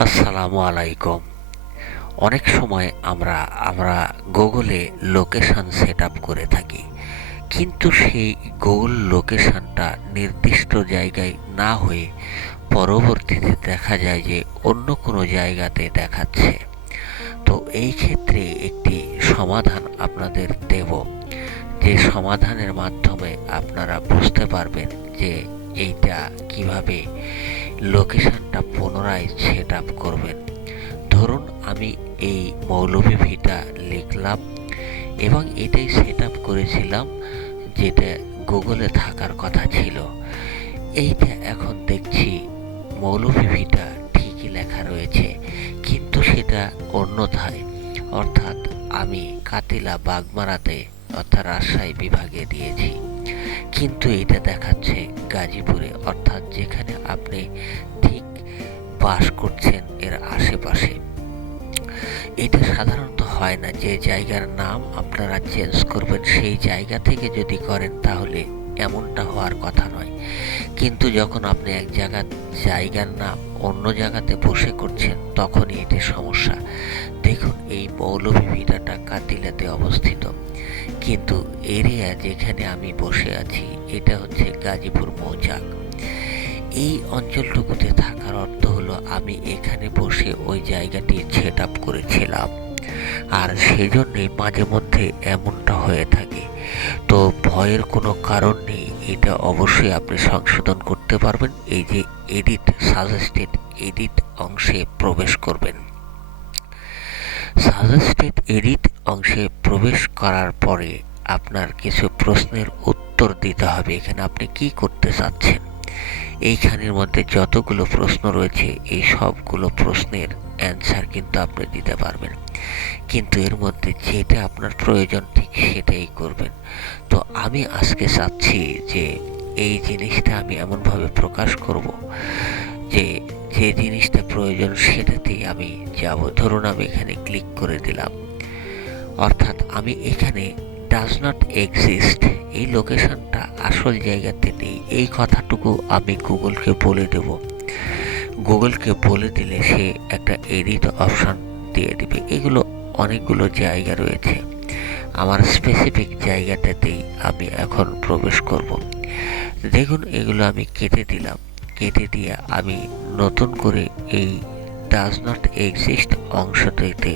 আসসালামু আলাইকুম। অনেক সময় আমরা আমরা গুগলে লোকেশন সেট আপ করে থাকি, কিন্তু সেই গুগল লোকেশনটা নির্দিষ্ট জায়গায় না হয়ে পরবর্তীতে দেখা যায় যে অন্য কোনো জায়গাতে দেখাচ্ছে। তো এই ক্ষেত্রে একটি সমাধান আপনাদের দেব, যে সমাধানের মাধ্যমে আপনারা বুঝতে পারবেন যে এইটা কিভাবে লোকেশনটা পুনরায় সেট আপ করবেন। ধরুন আমি এই মৌলভীভিটা লিখলাম এবং এটাই সেট আপ করেছিলাম যেটা গুগলে থাকার কথা ছিল। এইটা এখন দেখছি মৌলভীভিটা ঠিকই লেখা রয়েছে, কিন্তু সেটা অন্যথায়, অর্থাৎ আমি কাতিলা বাগমারাতে অর্থাৎ রাজশাহী বিভাগে দিয়েছি, কিন্তু এটা দেখাচ্ছে গাজীপুরে, অর্থাৎ যেখানে আপনি ঠিক বাস করছেন এর আশেপাশে। এটা সাধারণত হয় না। যে জায়গার নাম আপনারা চেঞ্জ করবেন সেই জায়গা থেকে যদি করেন তাহলে এমনটা হওয়ার কথা নয়, কিন্তু যখন আপনি এক জায়গার নাম অন্য জায়গাতে বসে করছেন তখনই এটি সমস্যা। দেখুন এই মৌলভীভিটাটা কাতিলাতে অবস্থিত, কিন্তু এরিয়া যেখানে আমি বসে আছি এটা হচ্ছে গাজীপুর মৌচাক। এই অঞ্চলটুকুতে থাকার অর্থ হলো আমি এখানে বসে ওই জায়গাটি সেট আপ করেছিলাম, আর সেজন্যই মাঝে মধ্যে এমনটা হয়ে থাকে। তো ভয়ের কোনো কারণ নেই, এটা অবশ্যই আপনি সংশোধন করতে পারবেন। এই যে এডিট সাজেস্টেড এডিট অংশে প্রবেশ করবেন। সাজেস্টেড এডিট অংশে প্রবেশ করার পরে আপনার কিছু প্রশ্নের উত্তর দিতে হবে। এখানে আপনি কি করতে চাচ্ছেন, এইখানের মধ্যে যতগুলো প্রশ্ন রয়েছে এই সবগুলো প্রশ্নের অ্যান্সার কিন্তু আপনি দিতে পারবেন, কিন্তু এর মধ্যে যেটা আপনার প্রয়োজন ঠিক সেটাই করবেন। তো আমি আজকে চাচ্ছি যে এই জিনিসটা আমি এমনভাবে প্রকাশ করব যে যে জিনিসটা প্রয়োজন সেটাতেই আমি যাব। ধরুন আমি এখানে ক্লিক করে দিলাম, অর্থাৎ আমি এখানে ডাজ নট এক্সিস্ট, এই লোকেশনটা আসল জায়গাতে নেই, এই কথাটুকু আমি গুগলকে বলে দেব। গুগলকে বলে দিলে সে একটা এডিট অপশন দিয়ে দিবে। এগুলো অনেকগুলো জায়গা রয়েছে, আমার স্পেসিফিক জায়গাটাতেই আমি এখন প্রবেশ করব। দেখুন এগুলো আমি কেটে দিলাম, কেটে দিয়ে আমি নতুন করে এই ডাজ নট এক্সিস্ট অংশটিতে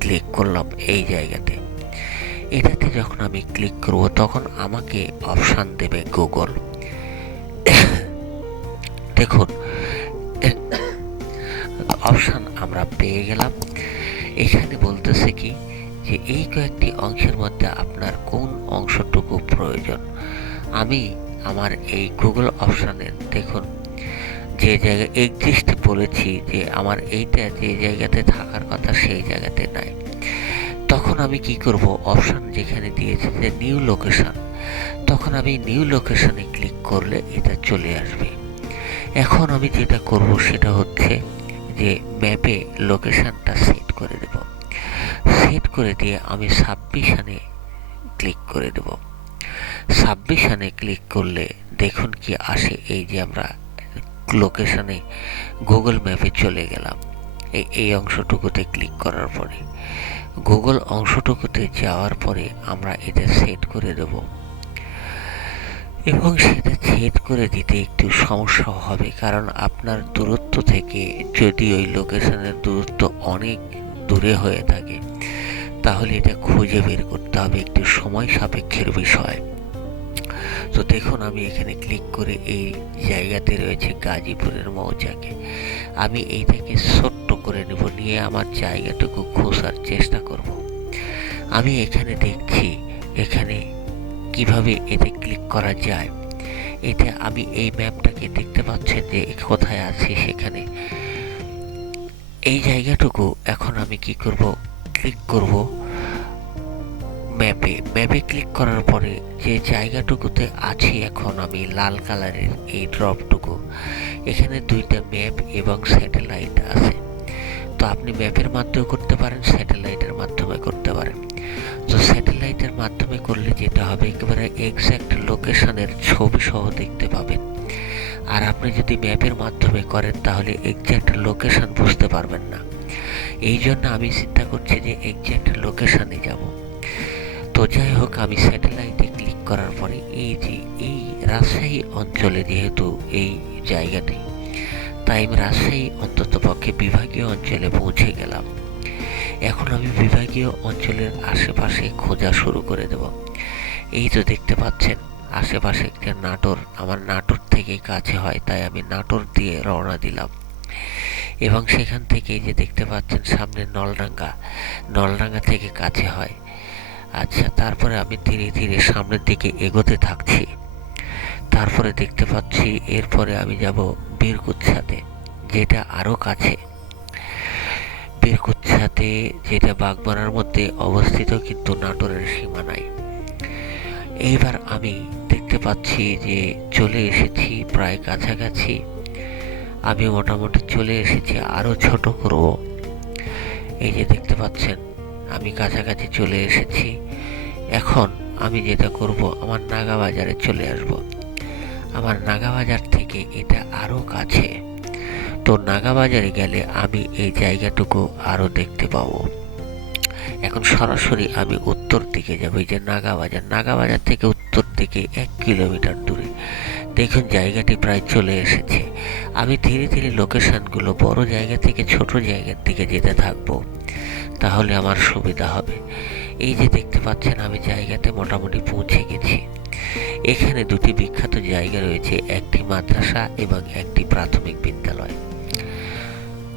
ক্লিক করলাম। এই জায়গাতে এটাতে যখন আমি ক্লিক করব তখন আমাকে অপশান দেবে গুগল। দেখুন অপশান আমরা পেয়ে গেলাম। এখানে বলতেছে কি যে এই কয়েকটি অংশের মধ্যে আপনার কোন অংশটুকু প্রয়োজন। আমি আমার এই গুগল অপশানের দেখুন যে জায়গায় এক্সিস্ট বলেছি যে আমার এইটা যে জায়গাতে থাকার কথা সেই জায়গাতে নাই, তখন আমি কি করব, অপশান যেখানে দিয়েছে যে নিউ লোকেশন, তখন আমি নিউ লোকেশনে ক্লিক করলে এটা চলে আসবে। এখন আমি যেটা করব সেটা হচ্ছে যে ম্যাপে লোকেশনটা সেট করে দেব। সেট করে দিয়ে আমি সাবমিশনে ক্লিক করে দেব। সাবমিশনে ক্লিক করলে দেখুন কি আসে, এই যে আমরা লোকেশনে গুগল ম্যাপে চলে গেলাম। এই অংশটুকুতে ক্লিক করার পরে গুগল অংশটুকুতে যাওয়ার পরে আমরা এটা সেট করে দেব, এবং সেটা সেট করে দিতে একটু সমস্যা হবে, কারণ আপনার দূরত্ব থেকে যদি ওই লোকেশনের দূরত্ব অনেক দূরে হয়ে থাকে তাহলে এটা খুঁজে বের করতে হবে, একটু সময় সাপেক্ষের বিষয়। তো দেখুন আমি এখানে ক্লিক করে এই জায়গাতে রয়েছে গাজীপুরের মৌচাকে, আমি এইটাকে ছোট্ট করে নেব, নিয়ে আমার জায়গাটুকু খোঁজার চেষ্টা করব। আমি এখানে দেখছি এখানে কিভাবে এতে ক্লিক করা যায়। এতে আমি এই ম্যাপটাকে দেখতে পাচ্ছেন যে কোথায় আছে সেখানে এই জায়গাটুকু। এখন আমি কি করব, ক্লিক করব ম্যাপে। ম্যাপে ক্লিক করার পরে যে জায়গাটুকুতে আছি এখন আমি, লাল কালারের এই ড্রপটুকু, এখানে দুইটা ম্যাপ এবং স্যাটেলাইট আছে। তো আপনি ম্যাপের মাধ্যমে করতে পারেন, স্যাটেলাইটের মাধ্যমে করতে পারেন। তো স্যাটেলাইটের মাধ্যমে করলে যেটা হবে, একেবারে এক্স্যাক্ট লোকেশনের ছবি সহ দেখতে পাবেন। আর আপনি যদি ম্যাপের মাধ্যমে করেন তাহলে এক্স্যাক্ট লোকেশন বুঝতে পারবেন না। এই জন্য আমি চিন্তা করছি যে এক্স্যাক্ট লোকেশনে যাব। তো যাই হোক, আমি স্যাটেলাইটে ক্লিক করার পরে এই যে এই রাজশাহী অঞ্চলে যেহেতু এই জায়গাটি, তাই আমি রাজশাহী অন্ততপক্ষে বিভাগীয় অঞ্চলে পৌঁছে গেলাম। এখন আমি বিভাগীয় অঞ্চলের আশেপাশে খোঁজা শুরু করে দেব। এই তো দেখতে পাচ্ছেন আশেপাশে একটা নাটোর, আমার নাটোর থেকে কাছে হয় তাই আমি নাটোর দিয়ে রওনা দিলাম। এবং সেখান থেকে যে দেখতে পাচ্ছেন সামনে নলডাঙ্গা, নলডাঙ্গা থেকে কাছে হয়। আচ্ছা, তারপরে আমি ধীরে ধীরে সামনের দিকে এগোতে থাকছি। তারপরে দেখতে পাচ্ছি এরপরে আমি যাব বীরকুচ্ছাতে, যেটা আরও কাছে। বীরকুচ্ছাতে যেটা বাগমারার মধ্যে অবস্থিত, কিন্তু নাটোরের সীমানায়। এইবার আমি দেখতে পাচ্ছি যে চলে এসেছি প্রায় কাছাকাছি। আমি মোটামুটি চলে এসেছি, আরও ছোট করব। এই যে দেখতে পাচ্ছেন আমি কাছাকাছি চলে এসেছি। এখন আমি যেটা করব, আমার নাগা বাজারে চলে আসব। আমার নাগা বাজার থেকে এটা আরও কাছে। তো নাগা বাজারে গেলে আমি এই জায়গাটুকু আরও দেখতে পাবো। এখন সরাসরি আমি উত্তর দিকে যাবো। এই যে নাগা বাজার, নাগা বাজার থেকে উত্তর দিকে 1 কিলোমিটার দূরে। দেখুন জায়গাটি প্রায় চলে এসেছে। আমি ধীরে ধীরে লোকেশনগুলো বড় জায়গা থেকে ছোট জায়গার দিকে যেতে থাকবো, তাহলে আমার সুবিধা হবে। এই যে দেখতে পাচ্ছেন আমি জায়গাতে মোটামুটি পৌঁছে গেছি। এখানে দুটি বিখ্যাত জায়গা রয়েছে, একটি মাদ্রাসা এবং একটি প্রাথমিক বিদ্যালয়।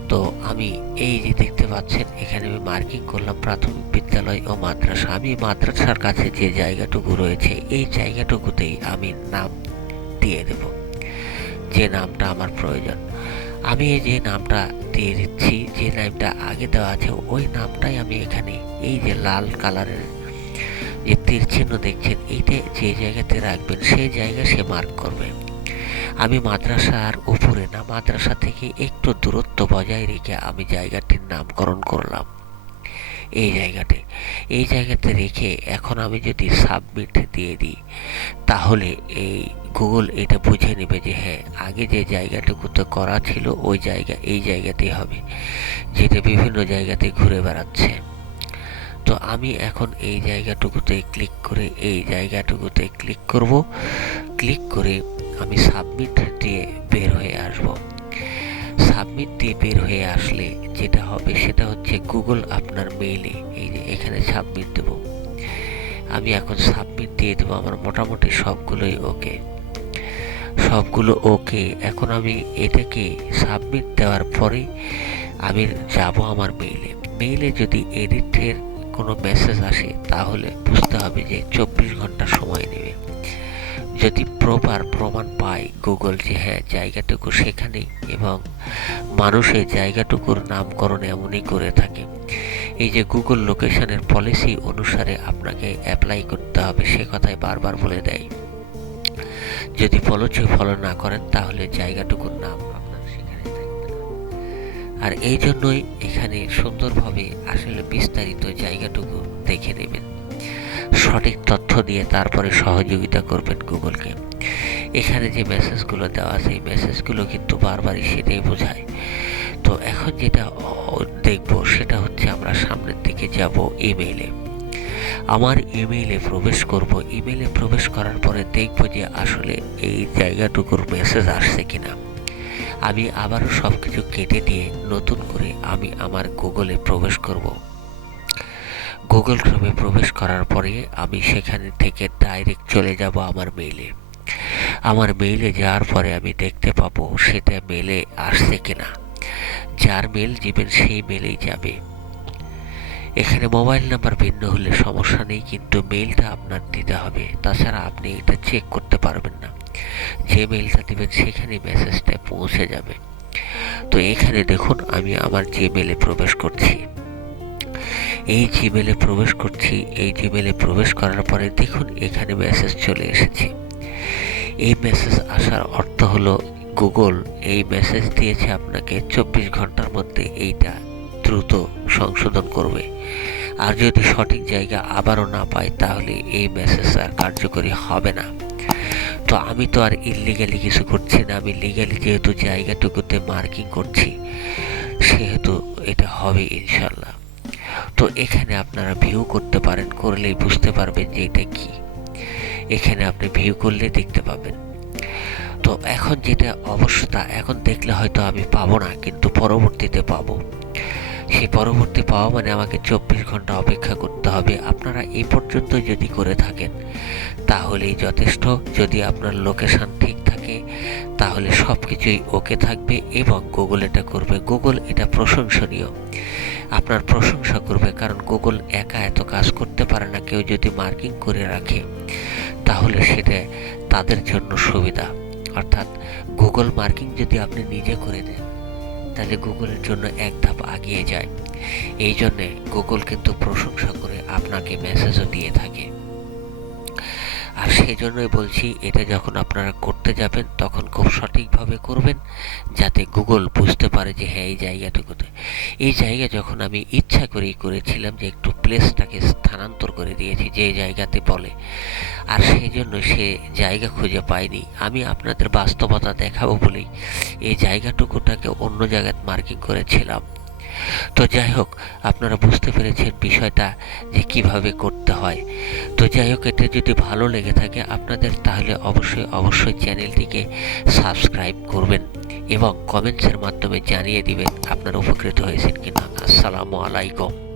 তো আমি এই যে দেখতে পাচ্ছেন এখানে আমি মার্কিং করলাম প্রাথমিক বিদ্যালয় ও মাদ্রাসা। আমি মাদ্রাসার কাছে যে জায়গাটুকু রয়েছে এই জায়গাটুকুতেই আমি নাম দিয়ে দেব, যে নামটা আমার প্রয়োজন। আমি এই যে নামটা দিয়ে দিচ্ছি, যে নামটা আগে দেওয়া আছে ওই নামটাই আমি এখানে এই যে লাল কালারের যে তীর চিহ্ন দেখছেন, এইটা যে জায়গাতে রাখবেন সেই জায়গা সে মার্ক করবে। আমি মাদ্রাসার উপরে না, মাদ্রাসা থেকে একটু দূরত্ব বজায় রেখে আমি জায়গাটির নামকরণ করলাম। এই জায়গাতে রেখে এখন আমি যদি সাবমিট দিয়ে দিই, তাহলে এই গুগল এটা বুঝে নেবে যে হ্যাঁ, আগে যে জায়গাটুকুতে করা ছিল ওই জায়গা এই জায়গাতেই হবে, যেটা বিভিন্ন জায়গাতে ঘুরে বেড়াচ্ছে। তো আমি এখন এই জায়গাটুকুতে ক্লিক করে এই জায়গাটুকুতে ক্লিক করব। ক্লিক করে আমি সাবমিট দিয়ে বের হয়ে আসব। সাবমিট দিয়ে বের হয়ে আসলে যেটা হবে সেটা হচ্ছে গুগল আপনার মেইলে এই যে এখানে সাবমিট দেব। আমি এখন সাবমিট দিয়ে দেবো। আমার মোটামুটি সবগুলোই ওকে, সবগুলো ওকে। এখন আমি এটাকে সাবমিট দেওয়ার পরে আমি যাব আমার মেইলে যদি এডিটের কোনো মেসেজ আসে তাহলে বুঝতে হবে যে 24 ঘন্টা সময় নেবে। যদি প্রপার প্রমাণ পায় গুগল যে হ্যাঁ জায়গাটুকু সেখানেই এবং মানুষের জায়গাটুকুর নামকরণ এমনই করে থাকে, এই যে গুগল লোকেশনের পলিসি অনুসারে আপনাকে অ্যাপ্লাই করতে হবে সে কথাই বারবার বলে দেয়। যদি ফলো না করেন তাহলে জায়গাটুকুর নাম আপনার সেখানে থাকবে না। আর এই জন্যই এখানে সুন্দরভাবে আসলে বিস্তারিত জায়গাটুকু দেখে নেবেন, সঠিক তথ্য দিয়ে তারপরে সহযোগিতা করবেন গুগলকে। এখানে যে মেসেজগুলো দেওয়া আছে এই মেসেজগুলো কিন্তু বারবারই সেটাই বোঝায়। তো এখন যেটা দেখব সেটা হচ্ছে আমরা সামনের দিকে যাব ইমেইলে। আমার ইমেইলে প্রবেশ করব। ইমেইলে প্রবেশ করার পরে দেখব যে আসলে এই জায়গাটুকুর মেসেজ আসছে কিনা। আমি আবারও সব কিছু কেটে দিয়ে নতুন করে আমি আমার গুগলে প্রবেশ করব। গুগল ক্রোমে প্রবেশ করার পরে আমি সেখানে থেকে ডাইরেক্ট চলে যাব আমার মেইলে। আমার মেইলে যাওয়ার পরে আমি দেখতে পাবো সেটা মেলে আসছে কিনা। যার মেল দিবেন সেই মেলেই যাবে। এখানে মোবাইল নাম্বার ভিন্ন হলে সমস্যা নেই, কিন্তু মেইলটা আপনার দিতে হবে, তাছাড়া আপনি এটা চেক করতে পারবেন না। যে মেইলটা দিবেন সেখানে মেসেজটা পৌঁছে যাবে। তো এখানে দেখুন আমি আমার জিমেইলে প্রবেশ করছি। এই জিমেইলে প্রবেশ করার পরে দেখুন এখানে মেসেজ চলে এসেছে। এই মেসেজ আসার অর্থ হলো গুগল এই মেসেজ দিয়েছে আপনাকে 24 ঘন্টার মধ্যে এইটা দ্রুত সংশোধন করবে। আর যদি সঠিক জায়গা আবারও না পায় তাহলে এই মেসেজ আর কার্যকরী হবে না। তো আমি তো আর ইললিগালি কিছু করছি না, আমি লিগালি যেহেতু জায়গাটুকুতে মার্কিং করছি সেহেতু এটা হবে ইনশাল্লাহ। তো এখানে আপনারা ভিউ করতে পারেন, করলেই বুঝতে পারবেন যে এটা কি। এখানে আপনি ভিউ করলে দেখতে পাবেন। তো এখন যেটা অবস্থা, এখন দেখলে হয়তো আমি পাবো না, কিন্তু পরবর্তীতে পাবো। সেই পরবর্তী পাওয়া মানে আমাকে 24 ঘন্টা অপেক্ষা করতে হবে। আপনারা এই পর্যন্ত যদি করে থাকেন তাহলেই যথেষ্ট। যদি আপনার লোকেশান ঠিক থাকে তাহলে সব কিছুই ওকে থাকবে এবং গুগল এটা করবে। গুগল এটা প্রশংসনীয়, আপনার প্রশংসা করবে, কারণ গুগল একা এত কাজ করতে পারে না। কেউ যদি মার্কিং করে রাখে তাহলে সেটা তাদের জন্য সুবিধা। অর্থাৎ গুগল মার্কিং যদি আপনি নিজে করে দেন তাহলে গুগলের জন্য এক ধাপ আগিয়ে যায়। এই জন্যে গুগল কিন্তু প্রশংসা করে আপনাকে মেসেজও দিয়ে থাকে। আর সেই জন্যই বলছি, এটা যখন আপনারা করতে যাবেন তখন খুব সঠিকভাবে করবেন, যাতে গুগল বুঝতে পারে যে হ্যাঁ এই জায়গাটুকুতে। এই জায়গা যখন আমি ইচ্ছা করেই করেছিলাম যে একটু প্লেসটাকে স্থানান্তর করে দিয়েছি যে জায়গাতে বলে, আর সেই জন্য সে জায়গা খুঁজে পাইনি। আমি আপনাদের বাস্তবতা দেখাবো বলেই এই জায়গাটুকুটাকে অন্য জায়গায় মার্কিং করেছিলাম। তো যাই হোক, আপনারা বুঝতে পেরেছেন বিষয়টা যে কিভাবে করতে হয়। তো যাই হোক, এটা যদি ভালো লেগে থাকে আপনাদের তাহলে অবশ্যই চ্যানেলটিকে সাবস্ক্রাইব করবেন এবং কমেন্টসের মাধ্যমে জানিয়ে দিবেন আপনারা উপকৃত হয়েছেন কিনা। আসসালামু আলাইকুম।